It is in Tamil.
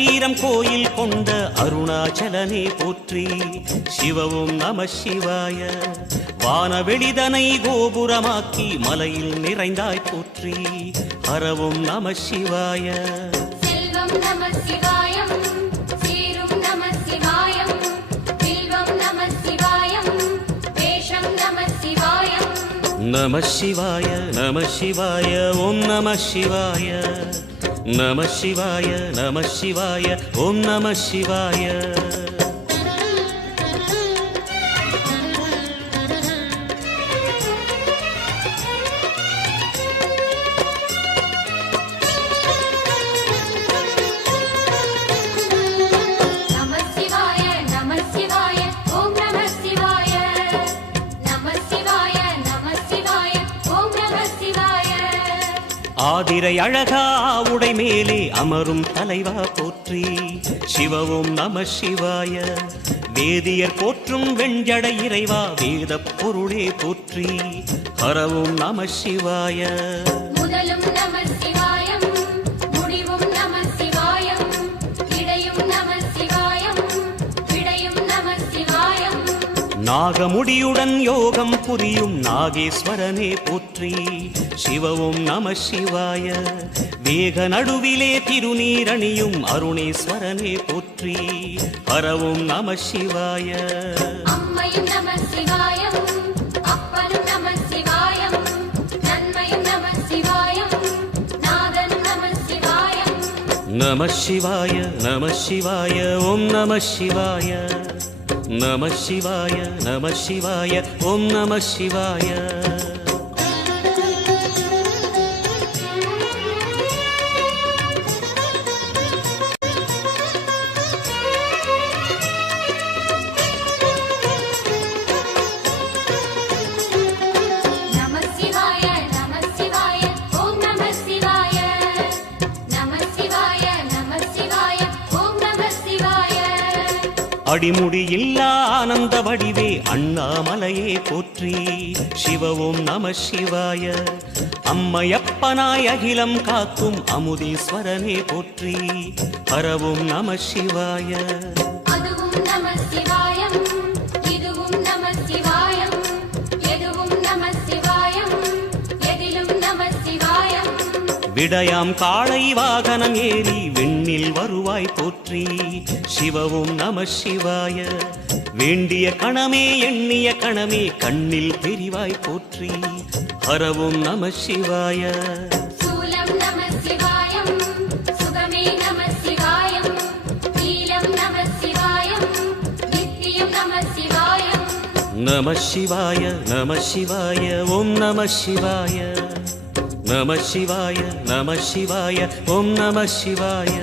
சத்திரம் கோயில் கொண்ட அருணாச்சலனே போற்றி. சிவவும் நம சிவாய. வானவெளிதனை கோபுரமாக்கி மலையில் நிறைந்தாய் போற்றி. ஹரவும் நம சிவாய. செல்வம் நம சிவாயம், சீரும் நம சிவாயம், வில்வம் நம சிவாயம், வேஷம் நம சிவாயம். நம சிவாய நம சிவாய ஓம் நம சிவாய. நம சிவாய நம சிவாய ஓம் நம சிவாய. ஆதிரை அழகா உடை மேலே அமரும் தலைவா போற்றி. சிவவும் நம சிவாய. வேதியர் போற்றும் வெண்ஜடை இறைவா வேத பொருளே போற்றி. ஹரவும் நம சிவாய. முதலும் நம சிவாயம், முடிவும் நம சிவாயம், இடையும் நம சிவாயம், விடையும் நம சிவாயம். நாகமுடியுடன் யோகம் புரியும் நாகேஸ்வரனே போற்றி. சிவவும் நம சிவாய. வேக நடுவிலே திருநீரணியும் அருணேஸ்வரனே போற்றி. ஹரவும் நம சிவாய. அம்மையும் நம சிவாயம், அப்பனும் நம சிவாயம், நன்மையும் நம சிவாயம், நாதனும் நம சிவாயம். நம சிவாய நம சிவாய ஓம் நம சிவாய. நம சிவாய நம சிவாய ஓம் நம சிவாய. அடிமுடி இல்லா ஆனந்த வடிவே அண்ணாமலையே போற்றி. சிவவும் நம சிவாய. அம்மையப்பனாய் அகிலம் காக்கும் அமுதீஸ்வரனே போற்றி. ஹரவும் நம சிவாய. அதுவும் நம சிவாயம், இதுவும் நம சிவாயம், எதுவும் நம சிவாயம், எதிலும் நம சிவாயம். விடயாம் காளை வாகனம் ஏறி விண்ணில் வருவாய் போற்றி. சிவவும் நம சிவாய. வேண்டிய கணமே எண்ணிய கணமே கண்ணில் தெரிவாய் போற்றி. ஹரவும் நம சிவாய. சூலம் நம சிவாயம், சுகமே நம சிவாயம், நீலம் நம சிவாயம், நித்தியம் நம சிவாயம். நம சிவாய நம சிவாய ஓம் நம சிவாய. நம சிவாய நம சிவாய ஓம் நம சிவாய.